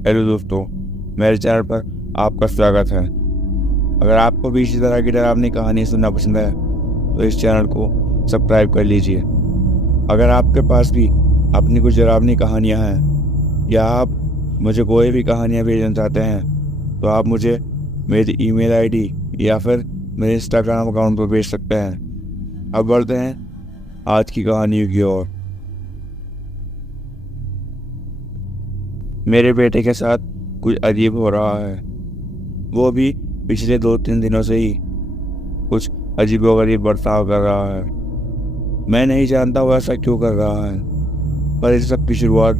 Hello दोस्तों, मेरे channel पर आपका स्वागत है। अगर आपको भी इसी तरह की डरावनी कहानी सुनना पसंद है तो इस चैनल को सब्सक्राइब कर लीजिए। अगर आपके पास भी अपनी कुछ डरावनी कहानियां हैं या आप मुझे कोई भी कहानियां भेजना चाहते हैं तो आप मुझे मेरी ईमेल आईडी या फिर मेरे इंस्टाग्राम अकाउंट पर भेज सकते हैं। अब बढ़ते हैं आज की कहानी की ओर। मेरे बेटे के साथ कुछ अजीब हो रहा है। वो भी पिछले 2-3 दिनों से ही कुछ अजीबोगरीब बर्ताव कर रहा है। मैं नहीं जानता वो ऐसा क्यों कर रहा है, पर इस सब की शुरुआत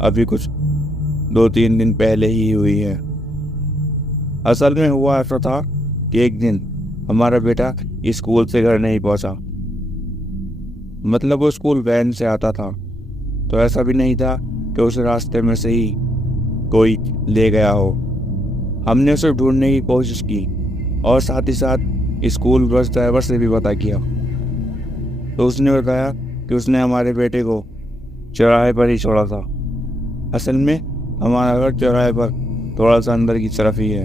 अभी कुछ 2-3 दिन पहले ही हुई है। असल में हुआ ऐसा था कि एक दिन हमारा बेटा स्कूल से घर नहीं पहुंचा। मतलब वो स्कूल वैन से आता था, तो ऐसा भी नहीं था कि उस रास्ते में से ही कोई ले गया हो। हमने उसे ढूंढने की कोशिश की और साथ ही साथ स्कूल बस ड्राइवर से भी पता किया, तो उसने बताया कि उसने हमारे बेटे को चौराहे पर ही छोड़ा था। असल में हमारा घर चौराहे पर थोड़ा सा अंदर की तरफ ही है,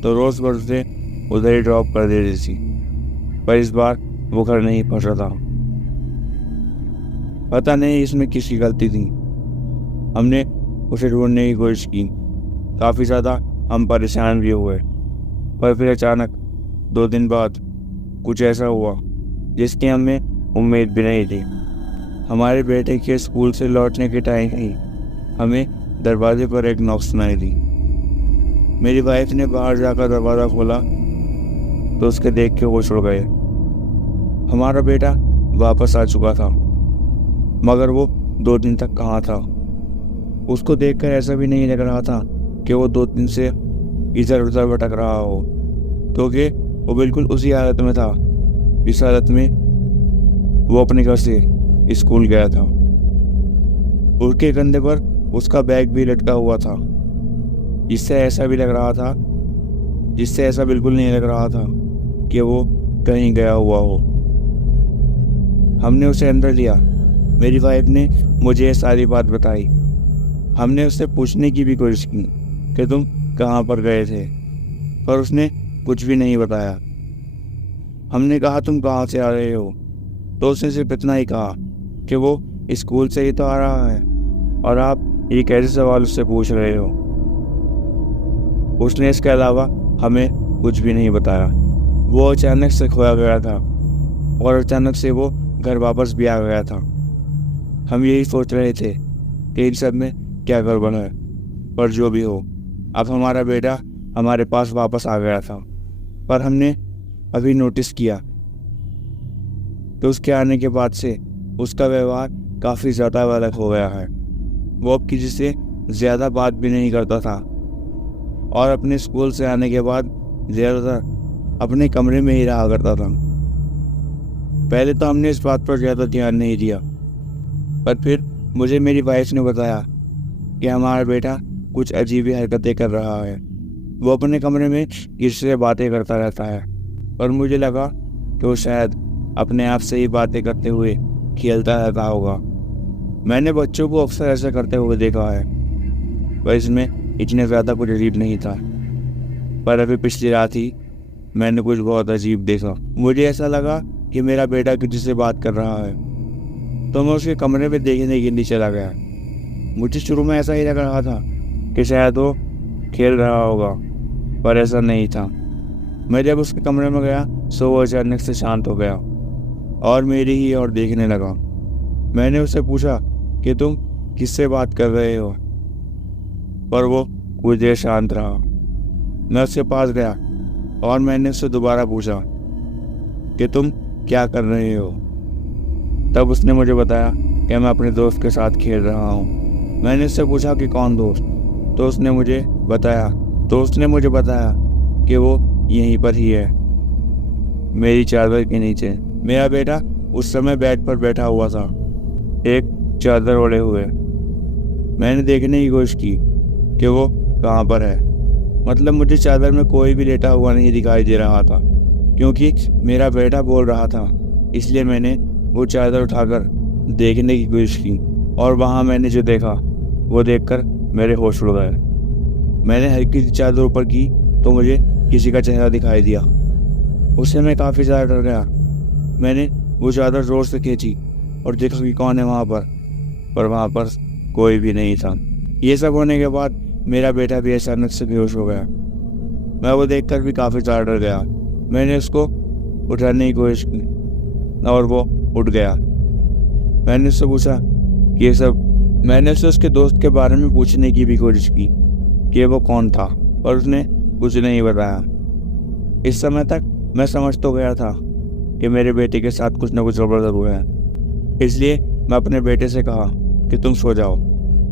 तो रोज़ बस उसे उधर ही ड्रॉप कर देती थी। पर इस बार वो घर नहीं पहुंचा था। पता नहीं इसमें किसकी गलती थी। हमने उसे ढूंढने की कोशिश की, काफ़ी ज़्यादा हम परेशान भी हुए। पर फिर अचानक 2 दिन बाद कुछ ऐसा हुआ जिसकी हमें उम्मीद भी नहीं थी। हमारे बेटे के स्कूल से लौटने के टाइम ही हमें दरवाजे पर एक नॉक सुनाई दी। मेरी वाइफ ने बाहर जाकर दरवाज़ा खोला तो उसके देख के वो उड़ गए। हमारा बेटा वापस आ चुका था, मगर वो 2 दिन तक कहाँ था। उसको देखकर ऐसा भी नहीं लग रहा था कि वो 2 दिन से इधर उधर भटक रहा हो, क्योंकि वो बिल्कुल उसी हालत में था इस हालत में वो अपने घर से स्कूल गया था। उसके कंधे पर उसका बैग भी लटका हुआ था, जिससे ऐसा बिल्कुल नहीं लग रहा था कि वो कहीं गया हुआ हो। हमने उसे अंदर लिया। मेरी वाइफ ने मुझे ये सारी बात बताई। हमने उससे पूछने की भी कोशिश की कि तुम कहाँ पर गए थे, पर उसने कुछ भी नहीं बताया। हमने कहा तुम कहाँ से आ रहे हो, तो उसने सिर्फ इतना ही कहा कि वो स्कूल से ही तो आ रहा है और आप ये कैसे सवाल उससे पूछ रहे हो। उसने इसके अलावा हमें कुछ भी नहीं बताया। वो अचानक से खोया गया था और अचानक से वो घर वापस भी आ गया था। हम यही सोच रहे थे कि इन सब में क्या गड़बड़ है, पर जो भी हो, अब हमारा बेटा हमारे पास वापस आ गया था। पर हमने अभी नोटिस किया कि उसके आने के बाद से उसका व्यवहार काफ़ी ज़्यादा अलग हो गया है। वो अब किसी से ज़्यादा बात भी नहीं करता था और अपने स्कूल से आने के बाद ज़्यादातर अपने कमरे में ही रहा करता था। पहले तो हमने इस बात पर ज़्यादा ध्यान नहीं दिया, पर फिर मुझे मेरी वाइफ ने बताया कि हमारा बेटा कुछ अजीब ही हरकतें कर रहा है। वो अपने कमरे में किसी से बातें करता रहता है, और मुझे लगा कि वो शायद अपने आप से ही बातें करते हुए खेलता रहता होगा। मैंने बच्चों को अक्सर ऐसा करते हुए देखा है, पर इसमें इतने ज़्यादा कुछ अजीब नहीं था। पर अभी पिछली रात ही मैंने कुछ बहुत अजीब देखा। मुझे ऐसा लगा कि मेरा बेटा किसी से बात कर रहा है, तो मैं उसके कमरे में देखने के लिए चला गया। मुझे शुरू में ऐसा ही लग रहा था कि शायद वो खेल रहा होगा, पर ऐसा नहीं था। मैं जब उसके कमरे में गया तो वो अचानक से शांत हो गया और मेरी ही ओर देखने लगा। मैंने उससे पूछा कि तुम किससे बात कर रहे हो, पर वो कुछ देर शांत रहा। मैं उसके पास गया और मैंने उससे दोबारा पूछा कि तुम क्या कर रहे हो। तब उसने मुझे बताया कि मैं अपने दोस्त के साथ खेल रहा हूँ। मैंने उससे पूछा कि कौन दोस्त, तो उसने मुझे बताया कि वो यहीं पर ही है, मेरी चादर के नीचे। मेरा बेटा उस समय बेड पर बैठा हुआ था, एक चादर ओढ़े हुए। मैंने देखने की कोशिश की कि वो कहाँ पर है। मतलब मुझे चादर में कोई भी लेटा हुआ नहीं दिखाई दे रहा था, क्योंकि मेरा बेटा बोल रहा था, इसलिए मैंने वो चादर उठाकर देखने की कोशिश की और वहाँ मैंने जो देखा वो देखकर मेरे होश उड़ गए। मैंने हल्की सी चादर ऊपर की तो मुझे किसी का चेहरा दिखाई दिया। उससे मैं काफ़ी ज़्यादा डर गया। मैंने वो चादर ज़ोर से खींची और देखा कि कौन है वहाँ पर वहाँ पर कोई भी नहीं था। ये सब होने के बाद मेरा बेटा भी अचानक से बेहोश हो गया। मैं वो देखकर भी काफ़ी ज़्यादा डर गया। मैंने उसको उठाने की कोशिश की और वो उठ गया। मैंने उससे पूछा कि ये सब मैंने उससे उसके दोस्त के बारे में पूछने की भी कोशिश की कि वो कौन था, पर उसने कुछ नहीं बताया। इस समय तक मैं समझ तो गया था कि मेरे बेटे के साथ कुछ न कुछ गड़बड़ ज़रूर है। इसलिए मैं अपने बेटे से कहा कि तुम सो जाओ,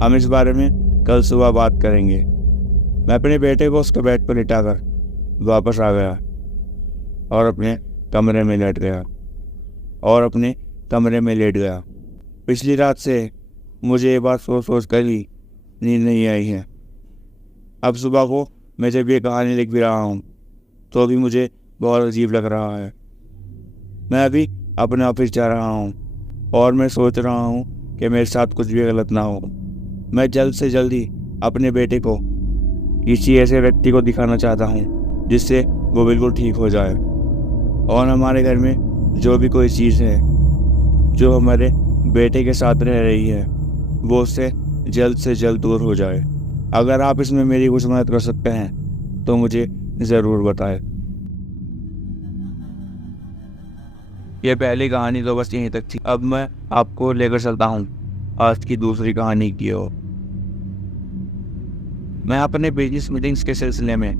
हम इस बारे में कल सुबह बात करेंगे। मैं अपने बेटे को उसके बेड पर लिटाकर वापस आ गया और अपने कमरे में लेट गया। पिछली रात से मुझे ये बात सोच कर ही नींद नहीं आई है। अब सुबह को मैं जब ये कहानी लिख भी रहा हूँ तो भी मुझे बहुत अजीब लग रहा है। मैं अभी अपने ऑफिस जा रहा हूँ और मैं सोच रहा हूँ कि मेरे साथ कुछ भी गलत ना हो। मैं जल्द से जल्द ही अपने बेटे को किसी ऐसे व्यक्ति को दिखाना चाहता हूँ जिससे वो बिल्कुल ठीक हो जाए और हमारे घर में जो भी कोई चीज़ है जो हमारे बेटे के साथ रह रही है वो उससे जल्द से जल्द दूर हो जाए। अगर आप इसमें मेरी कुछ मदद कर सकते हैं तो मुझे ज़रूर बताएं। ये पहली कहानी तो बस यहीं तक थी। अब मैं आपको लेकर चलता हूँ आज की दूसरी कहानी की ओर। मैं अपने बिजनेस मीटिंग्स के सिलसिले में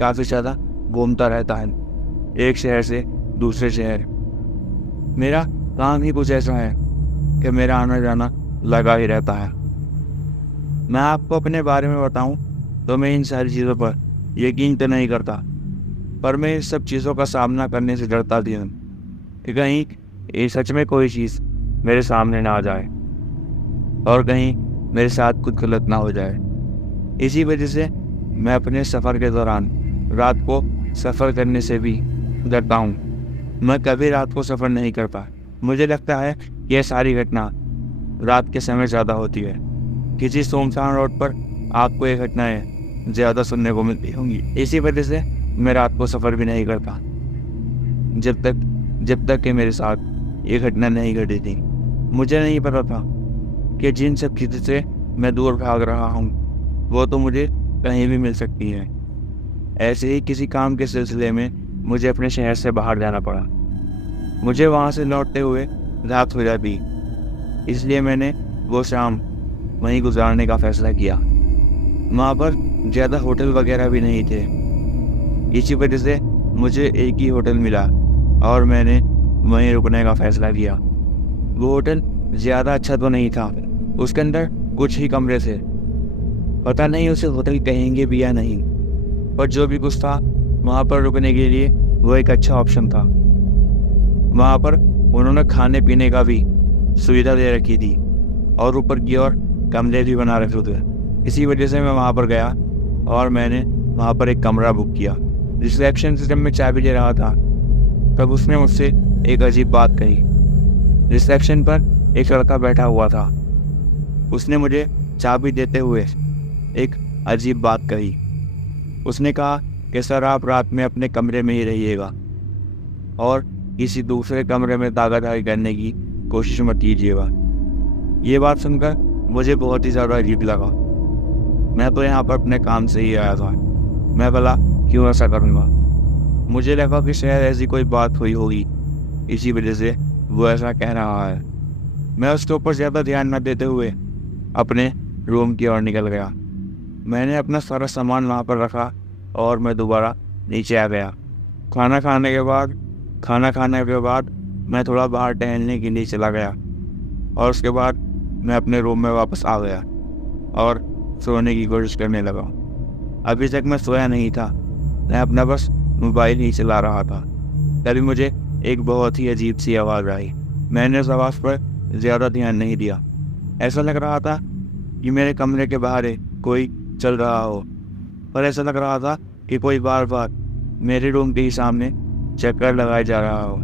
काफ़ी ज़्यादा घूमता रहता है, एक शहर से दूसरे शहर। मेरा काम ही कुछ ऐसा है कि मेरा आना जाना लगा ही रहता है। मैं आपको अपने बारे में बताऊं तो मैं इन सारी चीज़ों पर यकीन तो नहीं करता, पर मैं इस सब चीज़ों का सामना करने से डरता भी हूँ कि कहीं ये सच में कोई चीज़ मेरे सामने ना आ जाए और कहीं मेरे साथ कुछ गलत ना हो जाए। इसी वजह से मैं अपने सफ़र के दौरान रात को सफ़र करने से भी डरता हूँ। मैं कभी रात को सफ़र नहीं करता। मुझे लगता है कि यह सारी घटना रात के समय ज़्यादा होती है। किसी सुनसान रोड पर आपको ये घटनाएं ज़्यादा सुनने को मिलती होंगी। इसी वजह से मैं रात को सफ़र भी नहीं करता जब तक कि मेरे साथ ये घटना नहीं घटी थी। मुझे नहीं पता था कि जिन सब चीज़ों से मैं दूर भाग रहा हूँ वो तो मुझे कहीं भी मिल सकती है। ऐसे ही किसी काम के सिलसिले में मुझे अपने शहर से बाहर जाना पड़ा। मुझे वहाँ से लौटते हुए रात हो जाती, इसलिए मैंने वो शाम वहीं गुजारने का फ़ैसला किया। वहाँ पर ज़्यादा होटल वगैरह भी नहीं थे। इसी वजह से मुझे एक ही होटल मिला और मैंने वहीं रुकने का फ़ैसला किया। वो होटल ज़्यादा अच्छा तो नहीं था, उसके अंदर कुछ ही कमरे थे। पता नहीं उसे होटल कहेंगे भी या नहीं, पर जो भी कुछ था वहाँ पर रुकने के लिए वो एक अच्छा ऑप्शन था। वहाँ पर उन्होंने खाने पीने का भी सुविधा दे रखी थी और ऊपर की ओर कमरे भी बना रखे थे। इसी वजह से मैं वहाँ पर गया और मैंने वहाँ पर एक कमरा बुक किया। रिसेप्शन से जब मैं चाबी ले रहा था तब उसने मुझसे एक अजीब बात कही। रिसेप्शन पर एक लड़का बैठा हुआ था। उसने मुझे चाबी देते हुए एक अजीब बात कही। उसने कहा कि सर आप रात में अपने कमरे में ही रहिएगा और किसी दूसरे कमरे में तागादारी करने की कोशिश मत कीजिएगा। ये बात सुनकर मुझे बहुत ही ज़्यादा अजीब लगा। मैं तो यहाँ पर अपने काम से ही आया था, मैं भला क्यों ऐसा करूँगा। मुझे लगा कि शायद ऐसी कोई बात हुई होगी, इसी वजह से वो ऐसा कह रहा है। मैं उसके ऊपर ज़्यादा ध्यान न देते हुए अपने रूम की ओर निकल गया। मैंने अपना सारा सामान वहाँ पर रखा और मैं दोबारा नीचे आ गया। खाना खाने के बाद मैं थोड़ा बाहर टहलने के लिए चला गया और उसके बाद मैं अपने रूम में वापस आ गया और सोने की कोशिश करने लगा। अभी तक मैं सोया नहीं था, मैं अपना बस मोबाइल ही चला रहा था। तभी मुझे एक बहुत ही अजीब सी आवाज़ आई। मैंने उस आवाज़ पर ज़्यादा ध्यान नहीं दिया। ऐसा लग रहा था कि मेरे कमरे के बाहर कोई चल रहा हो, पर ऐसा लग रहा था कि कोई बार बार मेरे रूम के ही सामने चक्कर लगाए जा रहा हो।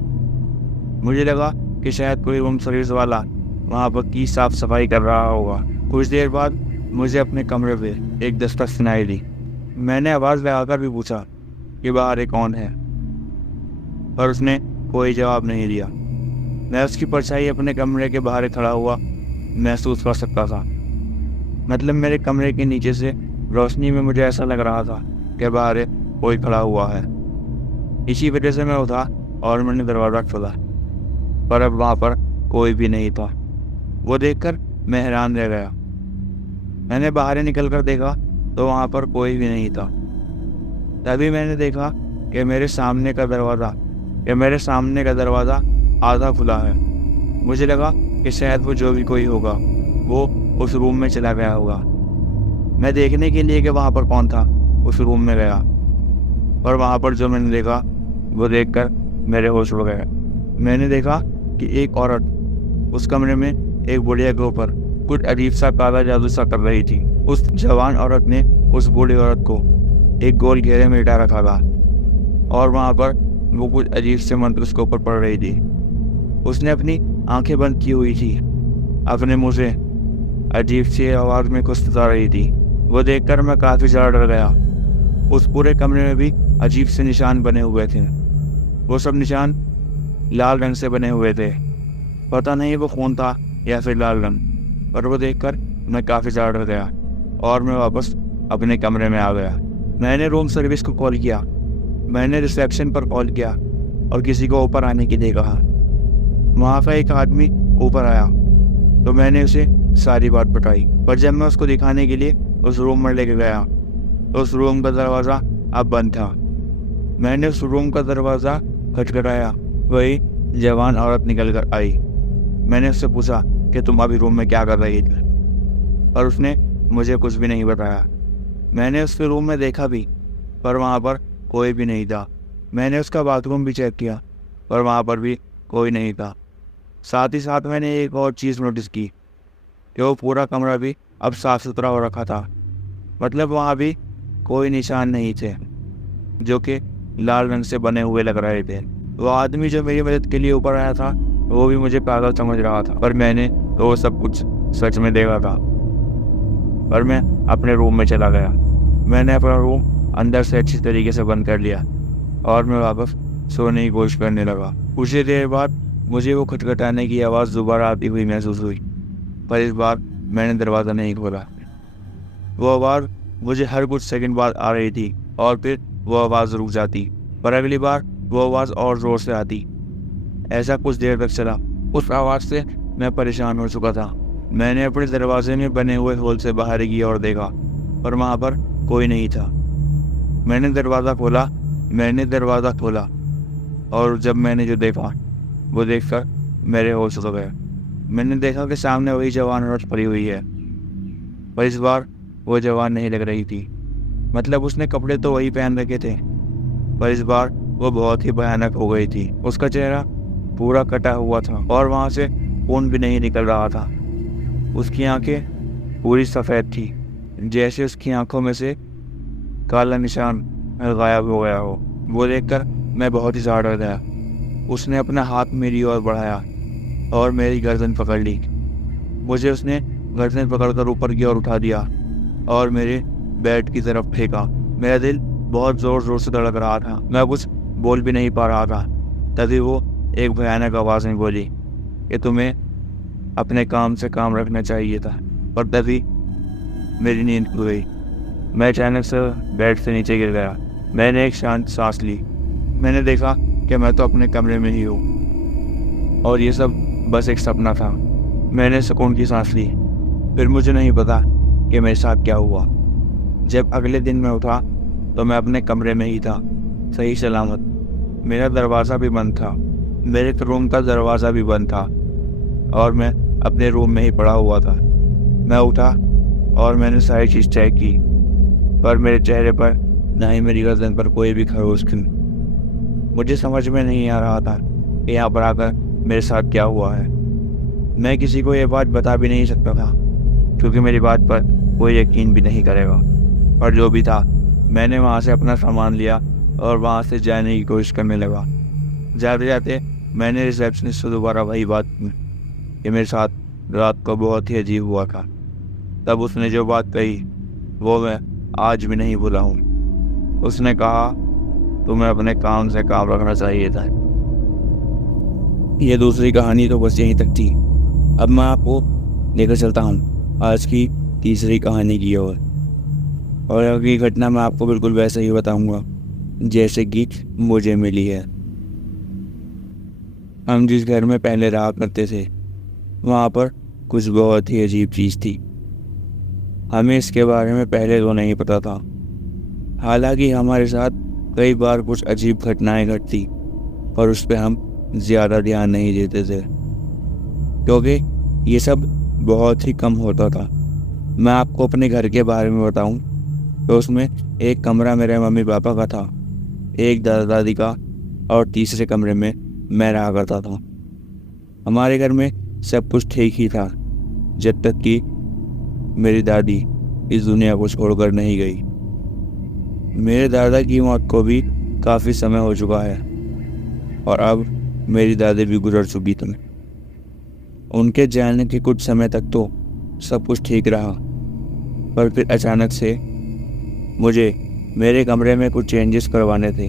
मुझे लगा कि शायद कोई रूम सर्विस वाला वहाँ पर की साफ सफाई कर रहा होगा। कुछ देर बाद मुझे अपने कमरे पे एक दस्तक सुनाई दी। मैंने आवाज़ लगाकर भी पूछा कि बाहर ये कौन है, पर उसने कोई जवाब नहीं दिया। मैं उसकी परछाई अपने कमरे के बाहर खड़ा हुआ महसूस कर सकता था। मतलब मेरे कमरे के नीचे से रोशनी में मुझे ऐसा लग रहा था कि बाहर कोई खड़ा हुआ है। इसी वजह से मैं उठा और मैंने दरवाज़ा खोला, पर अब वहाँ पर कोई भी नहीं था। वो देखकर मैं हैरान रह गया। मैंने बाहर निकल कर देखा तो वहाँ पर कोई भी नहीं था। तभी मैंने देखा कि मेरे सामने का दरवाज़ा आधा खुला है। मुझे लगा कि शायद वो जो भी कोई होगा वो उस रूम में चला गया होगा। मैं देखने के लिए कि वहाँ पर कौन था उस रूम में गया, पर वहाँ पर जो मैंने देखा वो देखकर मेरे होश उड़ गए। मैंने देखा कि एक औरत उस कमरे में एक बुढ़िया के ऊपर कुछ अजीब सा काला जादू सा कर रही थी। उस जवान औरत ने उस बूढ़ी औरत को एक गोल घेरे में लिटा रखा था और वहाँ पर वो कुछ अजीब से मंत्र उसके ऊपर पड़ रही थी। उसने अपनी आंखें बंद की हुई थी। अपने मुंह से अजीब सी आवाज़ में कुछ बता रही थी। वो देखकर मैं काफ़ी ज़्यादा डर गया। उस पूरे कमरे में भी अजीब से निशान बने हुए थे। वो सब निशान लाल रंग से बने हुए थे। पता नहीं वो खून था या फिर लाल रंग, पर वो देखकर मैं काफ़ी ज़्यादा डर गया और मैं वापस अपने कमरे में आ गया। मैंने रूम सर्विस को कॉल किया, मैंने रिसेप्शन पर कॉल किया और किसी को ऊपर आने के लिए कहा। वहाँ का एक आदमी ऊपर आया तो मैंने उसे सारी बात बताई, पर जब मैं उसको दिखाने के लिए उस रूम में लेके गया तो उस रूम का दरवाज़ा अब बंद था। मैंने उस रूम का दरवाज़ा खटखटाया, वही जवान औरत निकल कर आई। मैंने उससे पूछा कि तुम अभी रूम में क्या कर रही थी, और उसने मुझे कुछ भी नहीं बताया। मैंने उसके रूम में देखा भी, पर वहाँ पर कोई भी नहीं था। मैंने उसका बाथरूम भी चेक किया, पर वहाँ पर भी कोई नहीं था। साथ ही साथ मैंने एक और चीज़ नोटिस की कि वो पूरा कमरा भी अब साफ़ सुथरा हो रखा था। मतलब वहाँ भी कोई निशान नहीं थे जो कि लाल रंग से बने हुए लग रहे थे। वो आदमी जो मेरी मदद के लिए ऊपर आया था वो भी मुझे पागल समझ रहा था, पर मैंने तो वो सब कुछ सच में देखा था। पर मैं अपने रूम में चला गया। मैंने अपना रूम अंदर से अच्छी तरीके से बंद कर लिया और मैं वापस सोने की कोशिश करने लगा। कुछ ही देर बाद मुझे वो खटखटाने की आवाज़ दोबारा आती हुई महसूस हुई, पर इस बार मैंने दरवाज़ा नहीं खोला। वो आवाज़ मुझे हर कुछ सेकंड बाद आ रही थी और फिर वो आवाज़ रुक जाती, पर अगली बार वो आवाज़ और ज़ोर से आती। ऐसा कुछ देर तक चला। उस आवाज़ से मैं परेशान हो चुका था। मैंने अपने दरवाजे में बने हुए होल से बाहर की ओर देखा, पर वहाँ पर कोई नहीं था। मैंने दरवाज़ा खोला और जब मैंने जो देखा वो देखकर मेरे होश उड़ गए। मैंने देखा कि सामने वही जवान औरत पड़ी हुई है, पर इस बार वो जवान नहीं लग रही थी। मतलब उसने कपड़े तो वही पहन रखे थे, पर इस बार वो बहुत ही भयानक हो गई थी। उसका चेहरा पूरा कटा हुआ था और वहाँ से खून भी नहीं निकल रहा था। उसकी आंखें पूरी सफ़ेद थी, जैसे उसकी आंखों में से काला निशान गायब हो गया हो। वो देखकर मैं बहुत ही ज़्यादा डर गया। उसने अपना हाथ मेरी ओर बढ़ाया और मेरी गर्दन पकड़ ली। मुझे उसने गर्दन पकड़कर ऊपर की ओर उठा दिया और मेरे बेड की तरफ फेंका। मेरा दिल बहुत ज़ोर से धड़क रहा था। मैं कुछ बोल भी नहीं पा रहा था। तभी वो एक भयानक आवाज़ में बोली कि तुम्हें अपने काम से काम रखना चाहिए था। पर तभी मेरी नींद खुल गई। मैं अचानक से बेड से नीचे गिर गया। मैंने एक शांत सांस ली। मैंने देखा कि मैं तो अपने कमरे में ही हूँ और ये सब बस एक सपना था। मैंने सुकून की सांस ली। फिर मुझे नहीं पता कि मेरे साथ क्या हुआ। जब अगले दिन मैं उठा तो मैं अपने कमरे में ही था, सही सलामत। मेरा दरवाज़ा भी बंद था, मेरे रूम का दरवाज़ा भी बंद था और मैं अपने रूम में ही पड़ा हुआ था। मैं उठा और मैंने सारी चीज़ चेक की, पर मेरे चेहरे पर ना ही मेरी गर्दन पर कोई भी खरोंच थी। मुझे समझ में नहीं आ रहा था कि यहाँ पर आकर मेरे साथ क्या हुआ है। मैं किसी को ये बात बता भी नहीं सकता था क्योंकि मेरी बात पर कोई यकीन भी नहीं करेगा। और जो भी था, मैंने वहाँ से अपना सामान लिया और वहाँ से जाने की कोशिश करने लगा। जाते जाते मैंने रिसेप्शनिस्ट से दोबारा वही बात की कि मेरे साथ रात को बहुत ही अजीब हुआ था। तब उसने जो बात कही वो मैं आज भी नहीं भूला हूँ। उसने कहा, तुम्हें अपने काम से काम रखना चाहिए था। ये दूसरी कहानी तो बस यहीं तक थी। अब मैं आपको लेकर चलता हूँ आज की तीसरी कहानी की ओर। और अगली घटना मैं आपको बिल्कुल वैसे ही बताऊंगा जैसे कि मुझे मिली है। हम जिस घर में पहले रहा करते थे वहाँ पर कुछ बहुत ही अजीब चीज़ थी। हमें इसके बारे में पहले तो नहीं पता था। हालांकि हमारे साथ कई बार कुछ अजीब घटनाएं घटती, पर उस पर हम ज़्यादा ध्यान नहीं देते थे क्योंकि ये सब बहुत ही कम होता था। मैं आपको अपने घर के बारे में बताऊं तो उसमें एक कमरा मेरे मम्मी पापा का था, एक दादा दादी का, और तीसरे कमरे में मैं रहा करता था। हमारे घर में सब कुछ ठीक ही था जब तक कि मेरी दादी इस दुनिया को छोड़कर नहीं गई। मेरे दादा की मौत को भी काफ़ी समय हो चुका है और अब मेरी दादी भी गुजर चुकी थी। उनके जाने के कुछ समय तक तो सब कुछ ठीक रहा, पर फिर अचानक से मुझे मेरे कमरे में कुछ चेंजेस करवाने थे।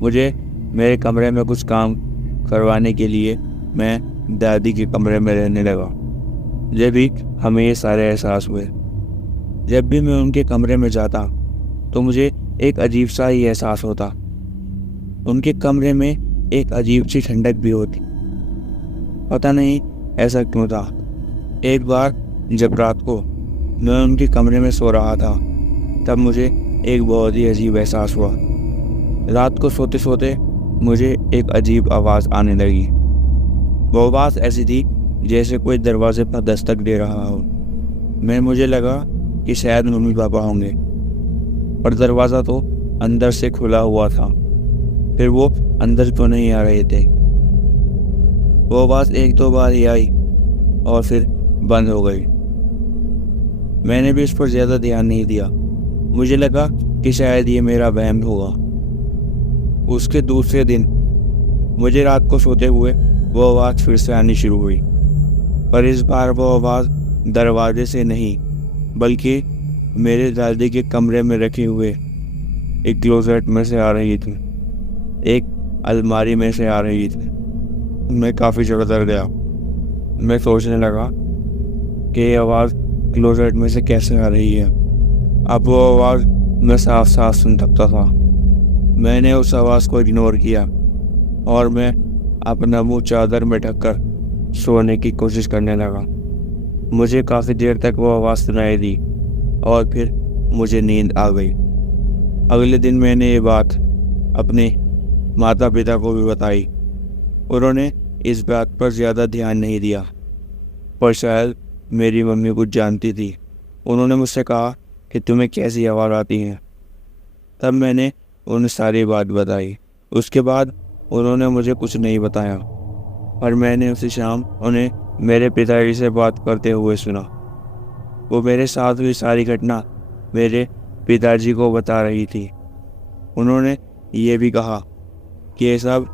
मुझे मेरे कमरे में कुछ काम करवाने के लिए मैं दादी के कमरे में रहने लगा। जब भी हमें ये सारे एहसास हुए, जब भी मैं उनके कमरे में जाता तो मुझे एक अजीब सा ही एहसास होता। उनके कमरे में एक अजीब सी ठंडक भी होती, पता नहीं ऐसा क्यों था। एक बार जब रात को मैं उनके कमरे में सो रहा था तब मुझे एक बहुत ही अजीब एहसास हुआ। रात को सोते सोते मुझे एक अजीब आवाज़ आने लगी। वो आवाज़ ऐसी थी जैसे कोई दरवाजे पर दस्तक दे रहा हो। मुझे लगा कि शायद मम्मी पापा होंगे, पर दरवाज़ा तो अंदर से खुला हुआ था। फिर वो अंदर तो नहीं आ रहे थे। वो आवाज़ एक दो बार ही आई और फिर बंद हो गई। मैंने भी इस पर ज़्यादा ध्यान नहीं दिया। मुझे लगा कि शायद ये मेरा वहम होगा। उसके दूसरे दिन मुझे रात को सोते हुए वो आवाज़ फिर से आनी शुरू हुई, पर इस बार वो आवाज़ दरवाजे से नहीं बल्कि मेरे दादी के कमरे में रखे हुए एक क्लोजेट में से आ रही थी, एक अलमारी में से आ रही थी। मैं काफ़ी जगह डर गया। मैं सोचने लगा कि ये आवाज़ क्लोजेट में से कैसे आ रही है। अब वो आवाज़ मैं साफ साफ सुन सकता था। मैंने उस आवाज़ को इग्नोर किया और मैं अपना मुंह चादर में ढककर सोने की कोशिश करने लगा। मुझे काफ़ी देर तक वो आवाज़ सुनाई दी और फिर मुझे नींद आ गई। अगले दिन मैंने ये बात अपने माता पिता को भी बताई। उन्होंने इस बात पर ज़्यादा ध्यान नहीं दिया, पर शायद मेरी मम्मी कुछ जानती थी। उन्होंने मुझसे कहा कि तुम्हें कैसी आवाज़ आती है। तब मैंने उन्हें सारी बात बताई। उसके बाद उन्होंने मुझे कुछ नहीं बताया, पर मैंने उसी शाम उन्हें मेरे पिताजी से बात करते हुए सुना। वो मेरे साथ हुई सारी घटना मेरे पिताजी को बता रही थी। उन्होंने ये भी कहा कि ये सब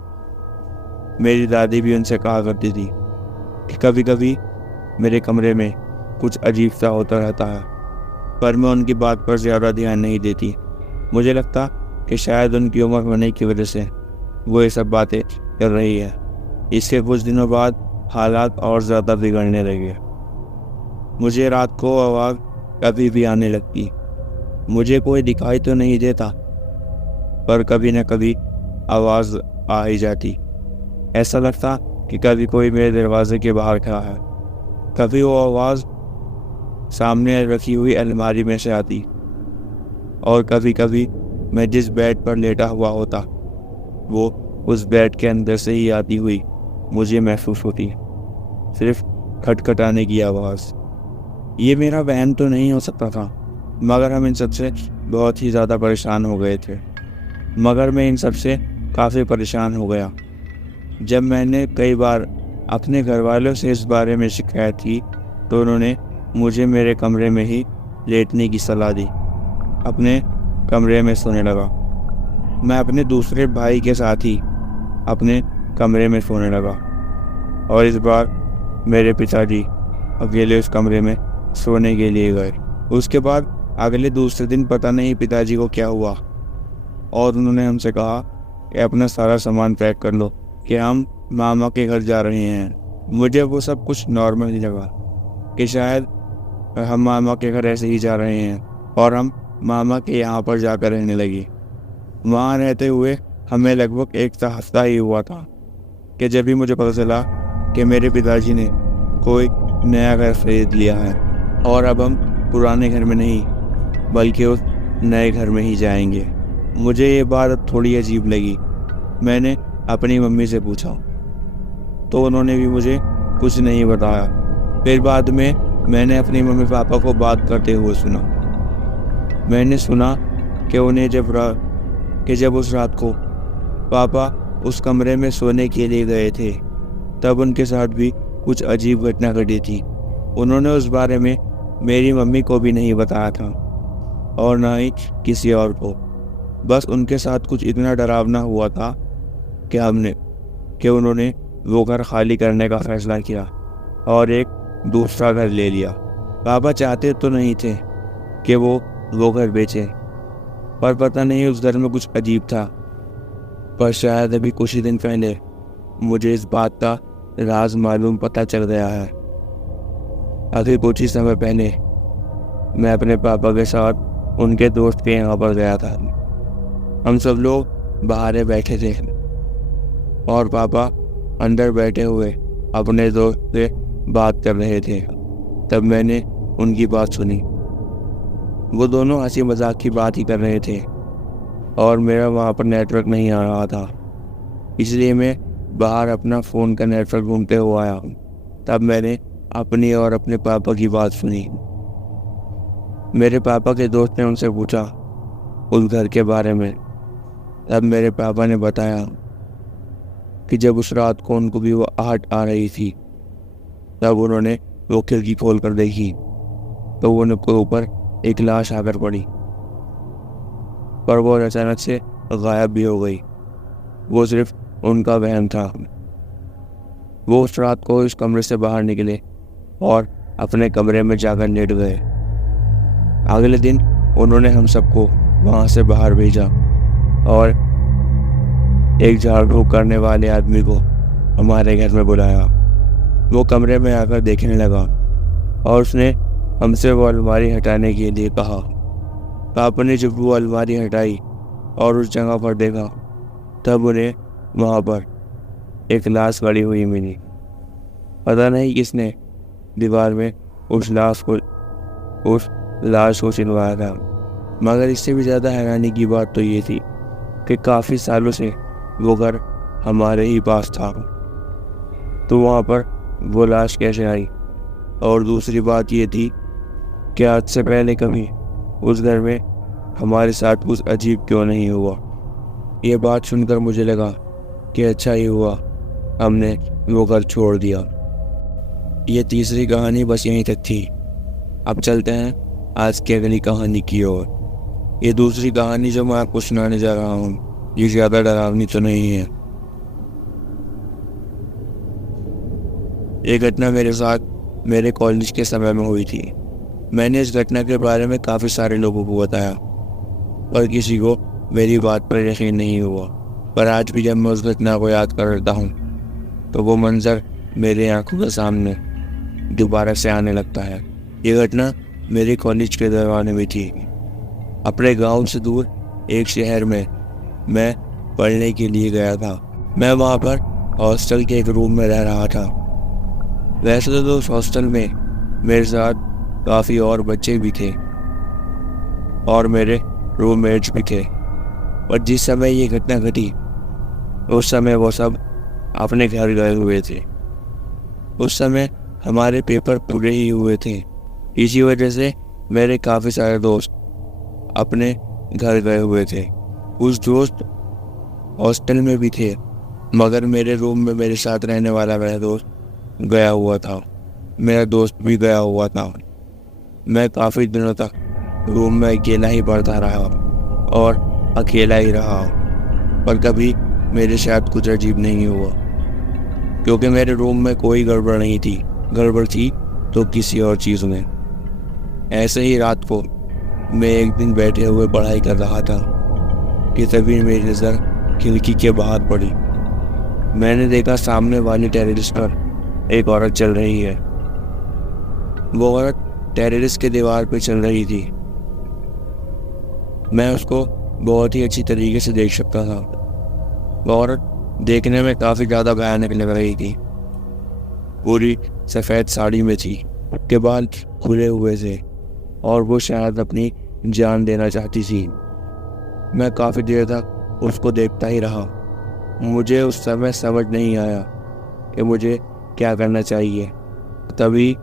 मेरी दादी भी उनसे कहा करती थी कि कभी कभी मेरे कमरे में कुछ अजीब सा होता रहता है, पर मैं उनकी बात पर ज़्यादा ध्यान नहीं देती। मुझे लगता कि शायद उनकी उम्र होने की वजह से वो ये सब बातें कर रही है। इसके कुछ दिनों बाद हालात और ज़्यादा बिगड़ने लगे। मुझे रात को आवाज़ कभी भी आने लगती। मुझे कोई दिखाई तो नहीं देता, पर कभी न कभी आवाज़ आ ही जाती। ऐसा लगता कि कभी कोई मेरे दरवाजे के बाहर खड़ा है। कभी वो आवाज़ सामने रखी हुई अलमारी में से आती और कभी कभी मैं जिस बेड पर लेटा हुआ होता वो उस बेड के अंदर से ही आती हुई मुझे महसूस होती। सिर्फ खटखटाने की आवाज़। ये मेरा वहम तो नहीं हो सकता था, मगर हम इन सबसे बहुत ही ज़्यादा परेशान हो गए थे। मगर मैं इन सबसे काफ़ी परेशान हो गया। जब मैंने कई बार अपने घर वालों से इस बारे में शिकायत की तो उन्होंने मुझे मेरे कमरे में ही लेटने की सलाह दी। अपने कमरे में सोने लगा। मैं अपने दूसरे भाई के साथ ही अपने कमरे में सोने लगा और इस बार मेरे पिताजी अकेले उस कमरे में सोने के लिए गए। उसके बाद अगले दूसरे दिन पता नहीं पिताजी को क्या हुआ और उन्होंने हमसे कहा कि अपना सारा सामान पैक कर लो कि हम मामा के घर जा रहे हैं। मुझे वो सब कुछ नॉर्मल ही लगा कि शायद हम मामा के घर ऐसे ही जा रहे हैं और हम मामा के यहाँ पर जाकर रहने लगे। वहाँ रहते हुए हमें लगभग एक हफ्ता ही हुआ था कि जब भी मुझे पता चला कि मेरे पिताजी ने कोई नया घर खरीद लिया है और अब हम पुराने घर में नहीं बल्कि उस नए घर में ही जाएंगे। मुझे ये बात थोड़ी अजीब लगी। मैंने अपनी मम्मी से पूछा तो उन्होंने भी मुझे कुछ नहीं बताया। फिर बाद में मैंने अपने मम्मी पापा को बात करते हुए सुना। मैंने सुना कि उन्हें जब उस रात को पापा उस कमरे में सोने के लिए गए थे तब उनके साथ भी कुछ अजीब घटना घटी थी। उन्होंने उस बारे में मेरी मम्मी को भी नहीं बताया था और ना ही किसी और को। बस उनके साथ कुछ इतना डरावना हुआ था कि उन्होंने वो घर खाली करने का फैसला किया और एक दूसरा घर ले लिया। पापा चाहते तो नहीं थे कि वो घर बेचे, पर पता नहीं उस घर में कुछ अजीब था। पर शायद अभी कुछ ही दिन पहले मुझे इस बात का राज मालूम पता चल गया है। अभी कुछ ही समय पहले मैं अपने पापा के साथ उनके दोस्त के यहाँ पर गया था। हम सब लोग बाहर बैठे थे और पापा अंदर बैठे हुए अपने दोस्त से बात कर रहे थे। तब मैंने उनकी बात सुनी। वो दोनों हंसी मजाक की बात ही कर रहे थे और मेरा वहाँ पर नेटवर्क नहीं आ रहा था, इसलिए मैं बाहर अपना फ़ोन का नेटवर्क ढूंढते हुए आया। तब मैंने अपनी और अपने पापा की बात सुनी। मेरे पापा के दोस्त ने उनसे पूछा उस घर के बारे में। तब मेरे पापा ने बताया कि जब उस रात को उनको भी वो आहट आ रही थी तब उन्होंने वो खिड़की खोल कर देखी तो उनके ऊपर एक लाश आकर पड़ी, पर वो अचानक से गायब भी हो गई। वो सिर्फ उनका वहम था। वो उस रात को इस कमरे से बाहर निकले और अपने कमरे में जाकर लेट गए। अगले दिन उन्होंने हम सबको वहाँ से बाहर भेजा और एक झाड़ फूक करने वाले आदमी को हमारे घर में बुलाया। वो कमरे में आकर देखने लगा और उसने हमसे वो अलमारी हटाने के लिए कहा। पापा ने जब वो अलमारी हटाई और उस जगह पर देखा तब उन्हें वहाँ पर एक लाश गड़ी हुई मिली। पता नहीं किसने दीवार में उस लाश को चिनवाया था। मगर इससे भी ज़्यादा हैरानी की बात तो ये थी कि काफ़ी सालों से वो घर हमारे ही पास था, तो वहाँ पर वो लाश कैसे आई। और दूसरी बात ये थी कि आज से पहले कभी उस घर में हमारे साथ कुछ अजीब क्यों नहीं हुआ। ये बात सुनकर मुझे लगा कि अच्छा ही हुआ हमने वो घर छोड़ दिया। ये तीसरी कहानी बस यहीं तक थी। अब चलते हैं आज की अगली कहानी की ओर। ये दूसरी कहानी जो मैं आपको सुनाने जा रहा हूँ ये ज़्यादा डरावनी तो नहीं है। ये घटना मेरे साथ मेरे कॉलेज के समय में हुई थी। मैंने इस घटना के बारे में काफ़ी सारे लोगों को बताया पर किसी को मेरी बात पर यकीन नहीं हुआ। पर आज भी जब मैं उस घटना को याद करता हूँ तो वो मंजर मेरे आंखों के सामने दोबारा से आने लगता है। ये घटना मेरे कॉलेज के दौरान में थी। अपने गांव से दूर एक शहर में मैं पढ़ने के लिए गया था। मैं वहाँ पर हॉस्टल के एक रूम में रह रहा था। वैसे तो उस हॉस्टल में मेरे साथ काफ़ी और बच्चे भी थे और मेरे रूममेट्स भी थे, पर जिस समय ये घटना घटी उस समय वो सब अपने घर गए हुए थे। उस समय हमारे पेपर पूरे ही हुए थे। इसी वजह से मेरे काफ़ी सारे दोस्त अपने घर गए हुए थे। कुछ दोस्त हॉस्टल में भी थे मगर मेरे रूम में मेरे साथ रहने वाला मेरा दोस्त गया हुआ था। मेरा दोस्त भी गया हुआ था। मैं काफ़ी दिनों तक रूम में अकेला ही पढ़ता रहा और अकेला ही रहा, पर कभी मेरे साथ कुछ अजीब नहीं हुआ क्योंकि मेरे रूम में कोई गड़बड़ नहीं थी। गड़बड़ थी तो किसी और चीज़ में। ऐसे ही रात को मैं एक दिन बैठे हुए पढ़ाई कर रहा था कि तभी मेरी नज़र खिड़की के बाहर पड़ी। मैंने देखा सामने वाली टेरेस पर एक औरत चल रही है। वो औरत टेरेस के दीवार पर चल रही थी। मैं उसको बहुत ही अच्छी तरीके से देख सकता था। वो औरत देखने में काफ़ी ज़्यादा भयानक लग रही थी। पूरी सफ़ेद साड़ी में थी, उसके बाल खुले हुए थे और वो शायद अपनी जान देना चाहती थी। मैं काफ़ी देर तक उसको देखता ही रहा। मुझे उस समय समझ नहीं आया कि मुझे क्या करना चाहिए। तभी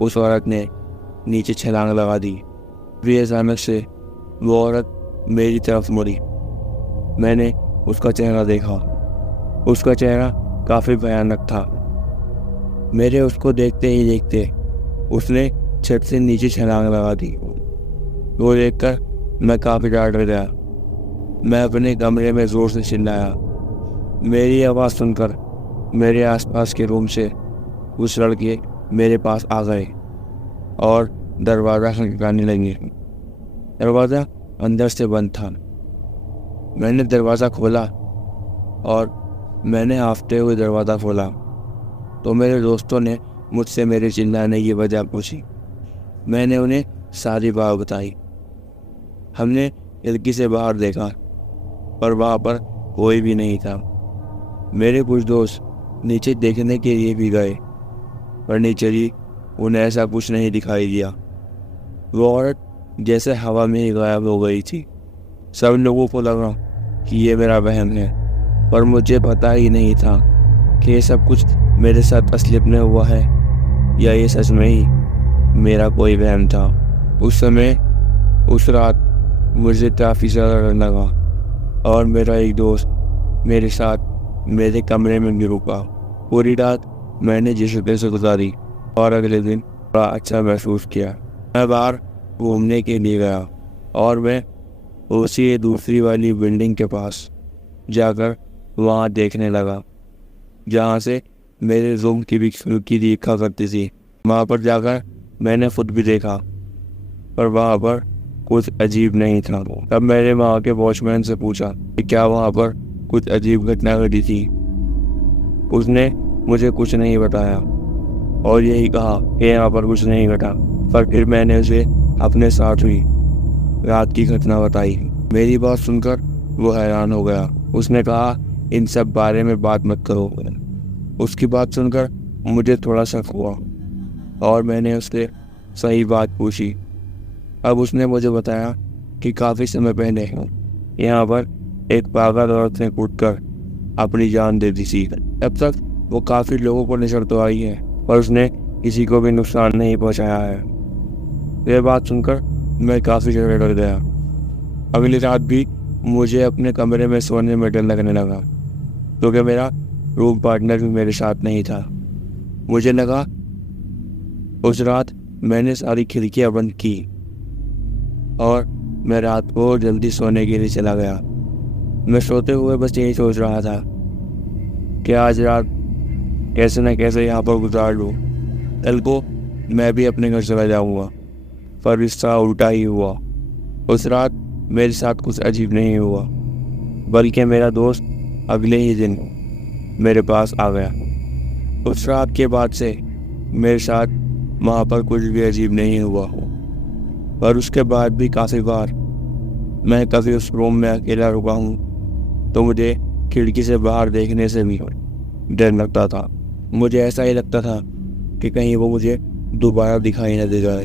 उस औरत ने नीचे छलांग लगा दी। फिर अचानक से वो औरत मेरी तरफ मुड़ी। मैंने उसका चेहरा देखा। उसका चेहरा काफ़ी भयानक था। मेरे उसको देखते ही देखते उसने छत से नीचे छलांग लगा दी। वो देखकर मैं काफ़ी डर गया। मैं अपने कमरे में ज़ोर से चिल्लाया। मेरी आवाज़ सुनकर मेरे आसपास के रूम से कुछ लड़के मेरे पास आ गए और दरवाज़ा खटखटाने लगे। दरवाज़ा अंदर से बंद था। मैंने दरवाज़ा खोला और मैंने हांफते हुए दरवाज़ा खोला तो मेरे दोस्तों ने मुझसे मेरे चिल्लाने की वजह पूछी। मैंने उन्हें सारी बात बताई। हमने खिड़की से बाहर देखा पर वहाँ पर कोई भी नहीं था। मेरे कुछ दोस्त नीचे देखने के लिए भी गए पर नीचे ही उन्हें ऐसा कुछ नहीं दिखाई दिया। वो औरत जैसे हवा में ही गायब हो गई थी। सब लोगों को लगा कि ये मेरा वहम है, पर मुझे पता ही नहीं था कि ये सब कुछ मेरे साथ असलियत में हुआ है या ये सच में ही मेरा कोई वहम था। उस समय उस रात मुझे काफ़ी ज़्यादा डर लगा और मेरा एक दोस्त मेरे साथ मेरे कमरे में भी रुका। पूरी रात मैंने जिस तरह से गुजारी और अगले दिन बड़ा अच्छा महसूस किया। मैं बाहर घूमने के लिए गया और मैं उसी दूसरी वाली बिल्डिंग के पास जाकर वहाँ देखने लगा जहाँ से मेरे रूम की भी खिड़की देखा करती थी। वहाँ पर जाकर मैंने खुद भी देखा पर वहाँ पर कुछ अजीब नहीं था। तब मैंने वहाँ के वॉचमैन से पूछा कि क्या वहाँ पर कुछ अजीब घटना घटी थी। उसने मुझे कुछ नहीं बताया और यही कहा कि यहाँ पर कुछ नहीं घटा। पर फिर मैंने उसे अपने साथ हुई रात की घटना बताई। मेरी बात सुनकर वो हैरान हो गया। उसने कहा इन सब बारे में बात मत करो। उसकी बात सुनकर मुझे थोड़ा शक हुआ और मैंने उससे सही बात पूछी। अब उसने मुझे बताया कि काफ़ी समय पहले यहाँ पर एक पागल औरत ने कूदकर अपनी जान दे दी थी। अब तक वो काफ़ी लोगों को नजर तो आई है पर उसने किसी को भी नुकसान नहीं पहुँचाया है। यह बात सुनकर मैं काफ़ी ज़्यादा डर गया। अगली रात भी मुझे अपने कमरे में सोने में डर लगने लगा क्योंकि मेरा रूम पार्टनर भी मेरे साथ नहीं था। मुझे लगा उस रात मैंने सारी खिड़कियां बंद की और मैं रात को जल्दी सोने के लिए चला गया। मैं सोते हुए बस यही सोच रहा था कि आज रात कैसे न कैसे यहाँ पर गुजार लूँ। कल को मैं भी अपने घर चला जाऊँगा। पर इसका उल्टा ही हुआ। उस रात मेरे साथ कुछ अजीब नहीं हुआ बल्कि मेरा दोस्त अगले ही दिन मेरे पास आ गया। उस रात के बाद से मेरे साथ वहाँ पर कुछ भी अजीब नहीं हुआ। पर उसके बाद भी काफ़ी बार मैं कभी उस रूम में अकेला रुका हूँ तो मुझे खिड़की से बाहर देखने से भी डर लगता था। मुझे ऐसा ही लगता था कि कहीं वो मुझे दोबारा दिखाई न दे जाए।